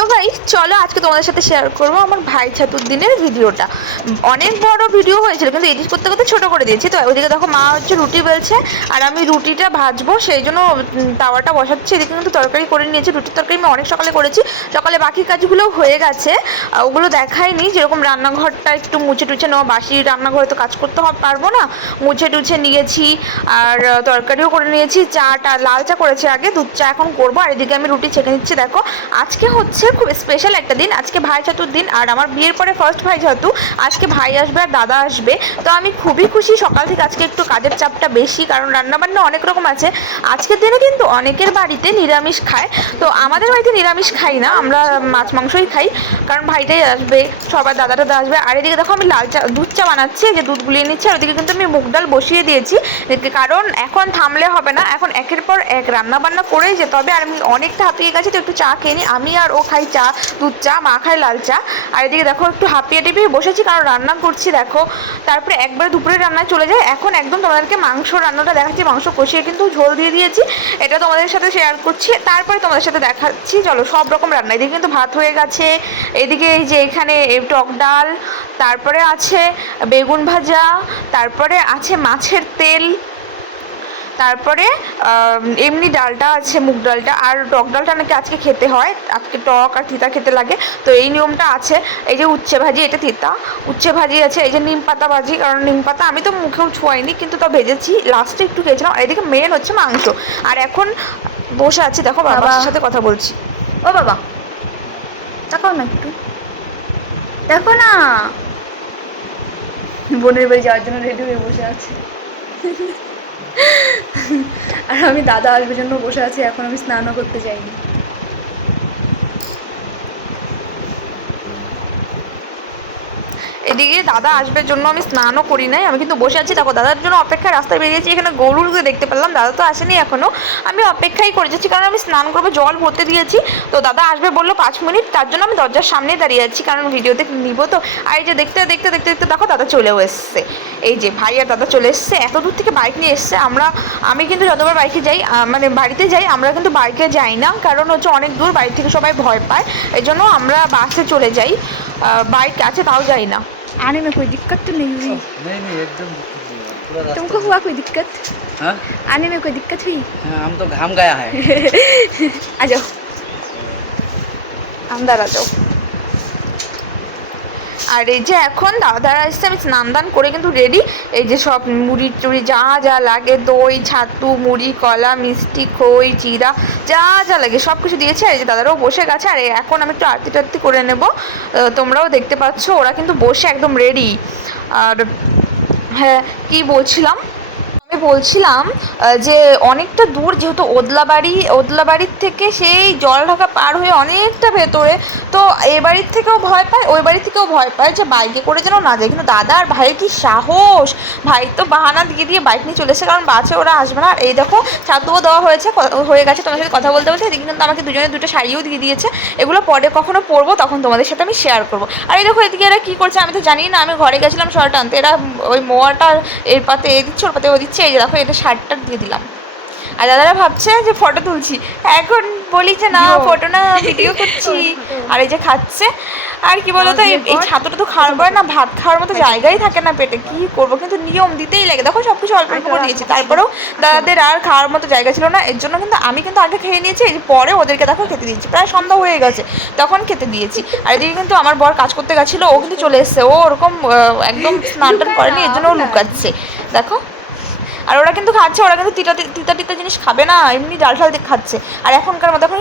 Hello guys, চলো আজকে তোমাদের সাথে শেয়ার করবো আমার ভাই ছাতুর দিনের ভিডিওটা। অনেক বড় ভিডিও হয়েছিল কিন্তু এডিট করতে করতে ছোট করে দিয়েছি। তো ওইদিকে দেখো মা হচ্ছে রুটি বেলছে আর আমি রুটিটা ভাজবো, সেই জন্য তাওয়াটা বসাচ্ছি। এদিকে কিন্তু তরকারি করে নিয়েছি, রুটির তরকারি আমি অনেক সকালে করেছি। সকালে বাকি কাজগুলো হয়ে গেছে, ওগুলো দেখাইনি। যেরকম রান্নাঘরটা একটু মুছে টুছে নেওয়া, বাসি রান্নাঘরে তো কাজ করতে পারবো না, মুছে টুছে নিয়েছি। আর তরকারিও করে নিয়েছি, চাটা লাল চা করেছি আগে, দুধ চা এখন করবো। আর এদিকে আমি রুটি ছেঁকে নিচ্ছি। দেখো আজকে হচ্ছে খুব স্পেশাল একটা দিন, আজকে ভাই ছাতুর দিন। আর আমার বিয়ের পরে ফার্স্ট ভাই ছাতু। আজকে ভাই আসবে আর দাদা আসবে, তো আমি খুবই খুশি। সকাল থেকে আজকে একটু কাজের চাপটা বেশি, কারণ রান্নাবান্না অনেক রকম আছে। আজকের দিনে কিন্তু অনেকের বাড়িতে নিরামিষ খায়, তো আমাদের বাড়িতে নিরামিষ খাই না, আমরা মাছ মাংসই খাই, কারণ ভাইটাই আসবে, সবার দাদা টাদা আসবে। আর এদিকে দেখো আমি লাল চা দুধ চা বানাচ্ছি, যে দুধ গুলিয়ে নিচ্ছি। আর ওদিকে কিন্তু আমি মুগ ডাল বসিয়ে দিয়েছি, কারণ এখন থামলে হবে না, এখন একের পর এক রান্নাবান্না করেই যেতে হবে। আর আমি অনেকটা হাঁপিয়ে গেছি, তো একটু চা খেয়ে নিই। আমি আর ও খাই চা, দুধ চা, মা খায় লাল চা। আর এদিকে দেখো একটু হাঁপিয়ে টিপিয়ে বসেছি, কারণ রান্না করছি। দেখো তারপরে একবারে দুপুরে রান্নায় চলে যায়। এখন একদম তোমাদেরকে মাংস রান্নাটা দেখাচ্ছি, মাংস কষিয়ে কিন্তু ঝোল দিয়ে দিয়েছি, এটা তোমাদের সাথে শেয়ার করছি। তারপরে তোমাদের সাথে দেখাচ্ছি চলো সব রকম রান্না। এদিকে কিন্তু ভাত হয়ে গেছে, এদিকে এই যে এখানে টক ডাল, তারপরে আছে বেগুন ভাজা, তারপরে আছে মাছের তেল, তারপরে এমনি ডালটা আছে, মুগ ডালটা। আর টক ডালটা নাকি আজকে খেতে হয়, আজকে টক আর তিতা খেতে লাগে, তো এই নিয়মটা আছে। এই যে উচ্ছে ভাজি, এটা তিতা উচ্ছে ভাজি আছে। এই যে নিম পাতা ভাজি, কারণ নিম পাতা আমি তো মুখেও ছোঁয়াইনি, কিন্তু তা ভেজেছি, লাস্টে একটু খেয়েছিলাম। আর এদিকে মেন হচ্ছে মাংস। আর এখন বসে আছি, দেখো বাবার সাথে কথা বলছি। ও বাবা দেখো না, একটু দেখো না, বোনের বাড়ি যাওয়ার জন্য রেডি হয়ে বসে আছে। আর আমি দাদা আসবে জন্য বসে আছি, এখন আমি স্নানও করতে যাইনি। এদিকে দাদা আসবে জন্য আমি স্নানও করি নাই, আমি কিন্তু বসে আছি। দেখো দাদার জন্য অপেক্ষায় রাস্তায় বেরিয়েছি, এখানে গরুকে দেখতে পেলাম, দাদা তো আসেনি এখনো, আমি অপেক্ষাই করে যাচ্ছি, কারণ আমি স্নান করবো, জল ভরতে দিয়েছি। তো দাদা আসবে বললো 5 মিনিট, তার জন্য আমি দরজার সামনে দাঁড়িয়ে আছি, কারণ ভিডিওতে নিব তো। আর এই যে দেখতে দেখতে দেখতে দেখতে দেখো দাদা চলেও এসছে, এই যে ভাই আর দাদা চলে এসছে, এত দূর থেকে বাইক নিয়ে এসছে। আমি কিন্তু যতবার বাইকে যাই, মানে বাড়িতে যাই, আমরা কিন্তু বাইকে যাই না, কারণ হচ্ছে অনেক দূর, বাড়ি থেকে সবাই ভয় পায়, এই জন্য আমরা বাসে চলে যাই। বাইক আছে তাও যাই না। आने में कोई दिक्कत तो नहीं हुई? नहीं एकदम दिक्कत नहीं हुआ, पूरा रास्ता तुमको हुआ कोई दिक्कत? हाँ आने में कोई दिक्कत हुई? हाँ, हम तो घाम गया है। आ जाओ अंदर आ जाओ। আর এই যে এখন দাদারা এসছে, আমি স্নান দান করে কিন্তু রেডি। এই যে সব মুড়ি টুড়ি যা যা লাগে, দই, ছাতু, মুড়ি, কলা, মিষ্টি, খই, চিড়া, যা যা লাগে সব কিছু দিয়েছে। আর এই যে দাদারাও বসে গেছে। আর এখন আমি একটু আরতি টারতি করে নেব, তোমরাও দেখতে পাচ্ছ ওরা কিন্তু বসে একদম রেডি। আর হ্যাঁ, কি বলছিলাম, আমি বলছিলাম যে অনেকটা দূর, যেহেতু ওদলাবাড়ির থেকে সেই জলঢাকা পার হয়ে অনেকটা ভেতরে, তো এ বাড়ির থেকেও ভয় পায়, ওই বাড়ি থেকেও ভয় পায় যে বাইকে করে যেন না যায়। কিন্তু দাদা আর ভাইয়ের কি সাহস, ভাই তো বাহানা দিয়ে দিয়ে বাইক নিয়ে চলে এসেছে, কারণ বাসে ওরা আসবে না। আর এই দেখো ছাতুও দেওয়া হয়ে গেছে। তোমার সাথে কথা বলতে বলতে এদিকে কিন্তু আমাকে দুজনে দুটো শাড়িও দিয়ে দিয়েছে, এগুলো পরে কখনো পরবো, তখন তোমাদের সাথে আমি শেয়ার করবো। আর এই দেখো এদিকে এরা কী করছে আমি তো জানি না, আমি ঘরে গেছিলাম শার্ট আনতে, এরা ওই মোয়াটা এর পাতে এ দিচ্ছে, ওর পাতে ও দিচ্ছে। এই যে দেখো এটা শার্টটা দিয়ে দিলাম। আর দাদারা ভাবছে যে ফটো তুলছি, এখন বলি যে না ফটো না, ভিডিও করছি। আর এই যে খাচ্ছে। আর কি বলতো, এই ছাতুটা তো খাওয়ার পরে না ভাত খাওয়ার মতো জায়গাই থাকে না পেটে, কি করবো, কিন্তু নিয়ম দিতেই লাগে। দেখো সব কিছু অল্প অল্প করে দিয়েছি, তারপরেও দাদাদের আর খাওয়ার মতো জায়গা ছিল না, এর জন্য কিন্তু আমি কিন্তু আগে খেয়ে নিয়েছি, এই পরে ওদেরকে দেখো খেতে দিয়েছি, প্রায় সন্ধ্যা হয়ে গেছে তখন খেতে দিয়েছি। আর এদিকে কিন্তু আমার বর কাজ করতে গেছিলো, ও কিন্তু চলে এসছে, ও ওরকম একদম স্নান টান করেনি, এর জন্য ও লুকাচ্ছে দেখো। আর ওরা কিন্তু খাচ্ছে, ওরা কিন্তু তিতা তিতা জিনিস খাবে না, এমনি ডাল ঠাল খাচ্ছে। আর এখনকার মতো এখন